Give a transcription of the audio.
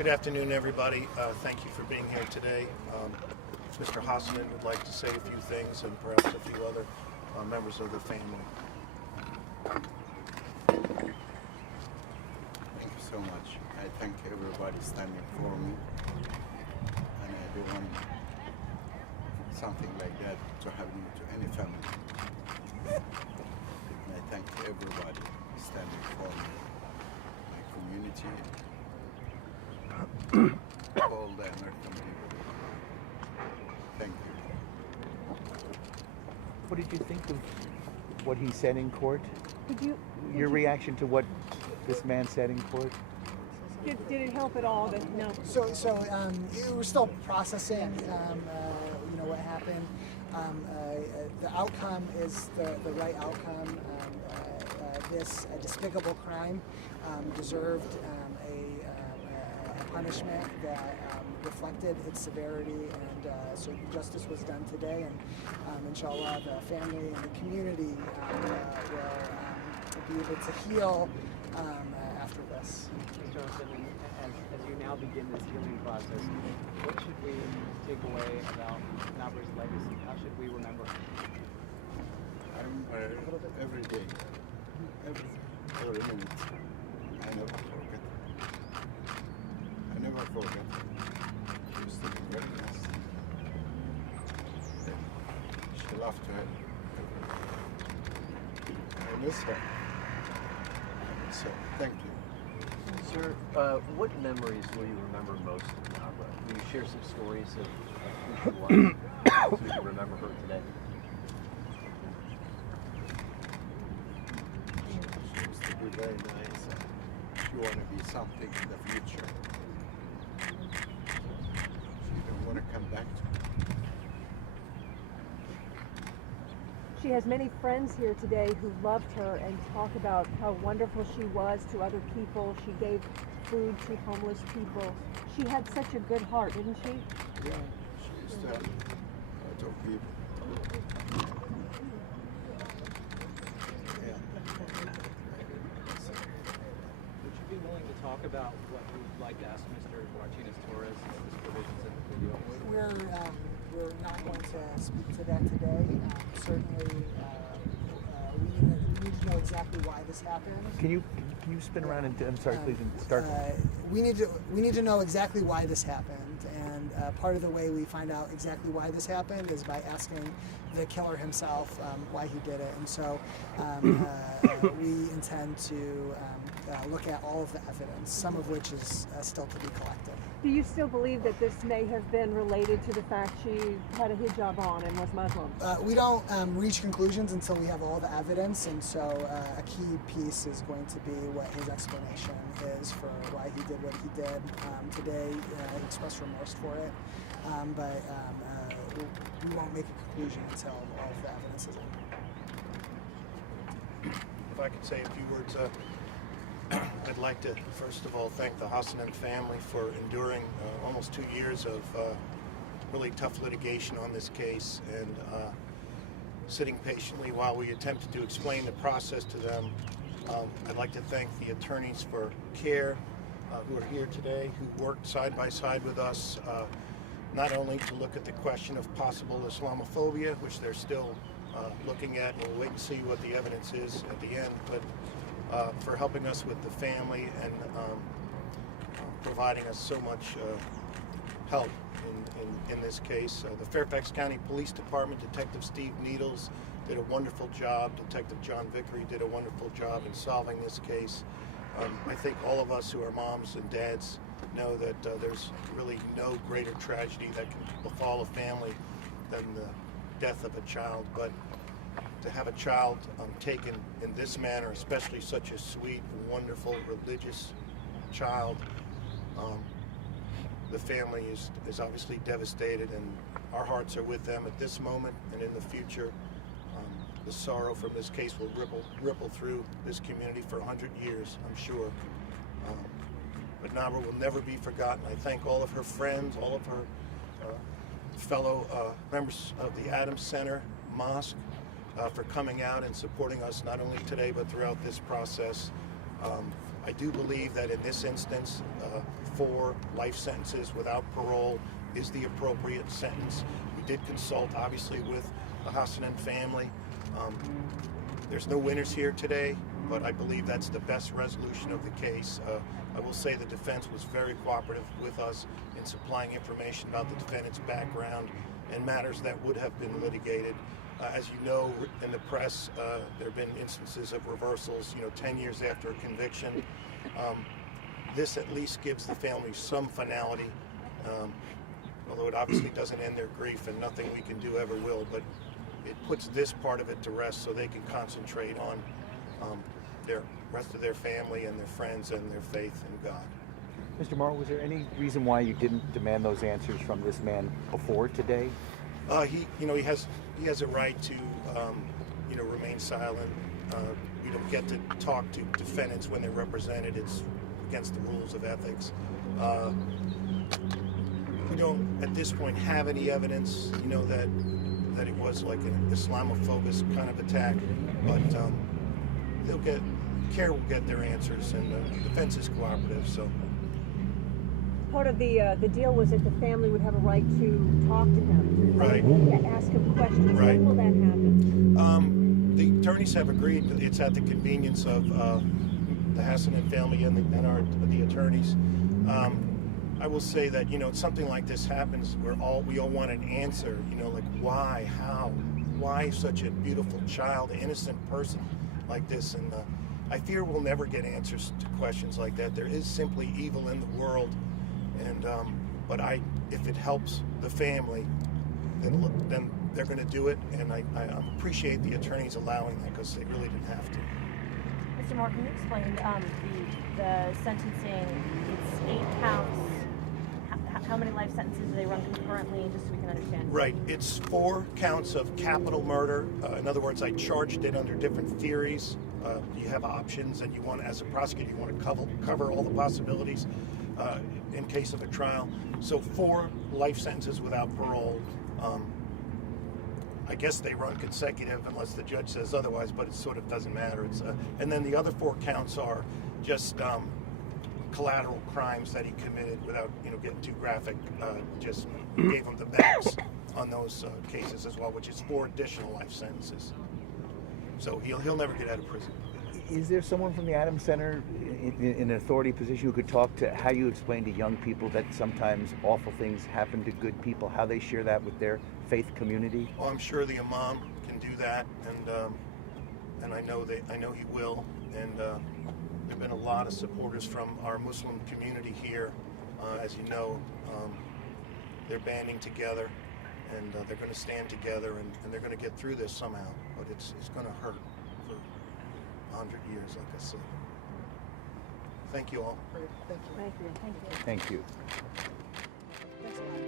Good afternoon, everybody. Thank you for being here today. Mr. Hassanen would like to say a few things, and perhaps a few other members of the family. Thank you so much. I thank everybody standing for me, and I don't want something like that to happen to any family. And I thank everybody standing for me, my community, all the American people. Thank you. What did you think of what he said in court? Your reaction to what this man said in court? Did it help at all? That no. We're still processing, what happened. The outcome is the right outcome. This despicable crime deserved a punishment that reflected its severity, and so justice was done today, and inshallah the family and the community will be able to heal after this. Mr. Hassanen, as you now begin this healing process, what should we take away about Nabra's legacy? How should we remember him? I remember every day, every minute. I never forget. I never forget. She was still very nice. She loved her. I miss her. So, thank you. Sir, what memories will you remember most of Nabra? Will you share some stories of who she was so you can remember her today? She used to be very nice. She wanted to be something in the future. She didn't want to come back to me. She has many friends here today who loved her and talk about how wonderful she was to other people. She gave food to homeless people. She had such a good heart, didn't she? Yeah, she used to help a lot of people. Yeah. Would you be willing to talk about what you'd like to ask Mr. Martinez-Torres his provisions in the video? We're not going to speak to that today. Certainly, we need to know exactly why this happened. Can you spin around and I'm sorry, please, and start? We need to know exactly why this happened, and part of the way we find out exactly why this happened is by asking the killer himself why he did it. And so we intend to look at all of the evidence, some of which is still to be collected. Do you still believe that this may have been related to the fact she had a hijab on and was Muslim? We don't reach conclusions until we have all the evidence, and so a key piece is going to be what his explanation is for why he did what he did. Today, he expressed remorse for it, but we won't make a conclusion until all of the evidence is in. If I could say a few words, I'd like to, first of all, thank the Hassanen family for enduring almost 2 years of really tough litigation on this case, and sitting patiently while we attempted to explain the process to them. I'd like to thank the attorneys for CAIR who are here today, who worked side by side with us, not only to look at the question of possible Islamophobia, which they're still looking at, and we'll wait and see what the evidence is at the end, but for helping us with the family and providing us so much help in this case. The Fairfax County Police Department, Detective Steve Needles did a wonderful job. Detective John Vickery did a wonderful job in solving this case. I think all of us who are moms and dads know that there's really no greater tragedy that can befall a family than the death of a child. But to have a child taken in this manner, especially such a sweet, wonderful, religious child, the family is obviously devastated, and our hearts are with them at this moment and in the future. The sorrow from this case will ripple through this community for 100 years, I'm sure. But Nabra will never be forgotten. I thank all of her friends, all of her fellow members of the Adams Center Mosque for coming out and supporting us not only today but throughout this process. I do believe that in this instance, 4 life sentences without parole is the appropriate sentence. We did consult, obviously, with the Hassanen family. There's no winners here today, but I believe that's the best resolution of the case. I will say the defense was very cooperative with us in supplying information about the defendant's background and matters that would have been litigated. As you know, in the press, there have been instances of reversals, 10 years after a conviction. This at least gives the family some finality, although it obviously doesn't end their grief, and nothing we can do ever will, but it puts this part of it to rest so they can concentrate on their rest of their family and their friends and their faith in God. Mr. Morrow, was there any reason why you didn't demand those answers from this man before today? He has a right to remain silent. We don't get to talk to defendants when they're represented. It's against the rules of ethics. We don't at this point have any evidence, that it was like an Islamophobic kind of attack, but CAIR will get their answers, and the defense is cooperative. So Part of the deal was that the family would have a right to talk to him, Right. Ask him questions. Right. When will that happen? The attorneys have agreed that it's at the convenience of the Hassanen family and the attorneys. I will say that something like this happens, we all want an answer. Like why, how, why such a beautiful child, innocent person like this, and I fear we'll never get answers to questions like that. There is simply evil in the world, and but if it helps the family, then they're going to do it, and I appreciate the attorneys allowing that because they really didn't have to. Mr. Moore, can you explain the sentencing? It's 8 counts. How many life sentences do they run concurrently, just so we can understand? Right. It's 4 counts of capital murder. In other words, I charged it under different theories. You have options, and as a prosecutor, you want to cover all the possibilities in case of a trial. So 4 life sentences without parole. I guess they run consecutive unless the judge says otherwise, but it sort of doesn't matter. And then the other 4 counts are just collateral crimes that he committed without getting too graphic. Just gave him the max on those cases as well, which is 4 additional life sentences. So he'll never get out of prison. Is there someone from the Adams Center in an authority position who could talk to how you explain to young people that sometimes awful things happen to good people, how they share that with their faith community? Well, I'm sure the imam can do that, and I know he will. And there've been a lot of supporters from our Muslim community here. As you know, they're banding together, and they're going to stand together, and they're going to get through this somehow. But it's going to hurt for 100 years, like I said. Thank you all. Thank you. Thank you. Thank you. Thanks a lot.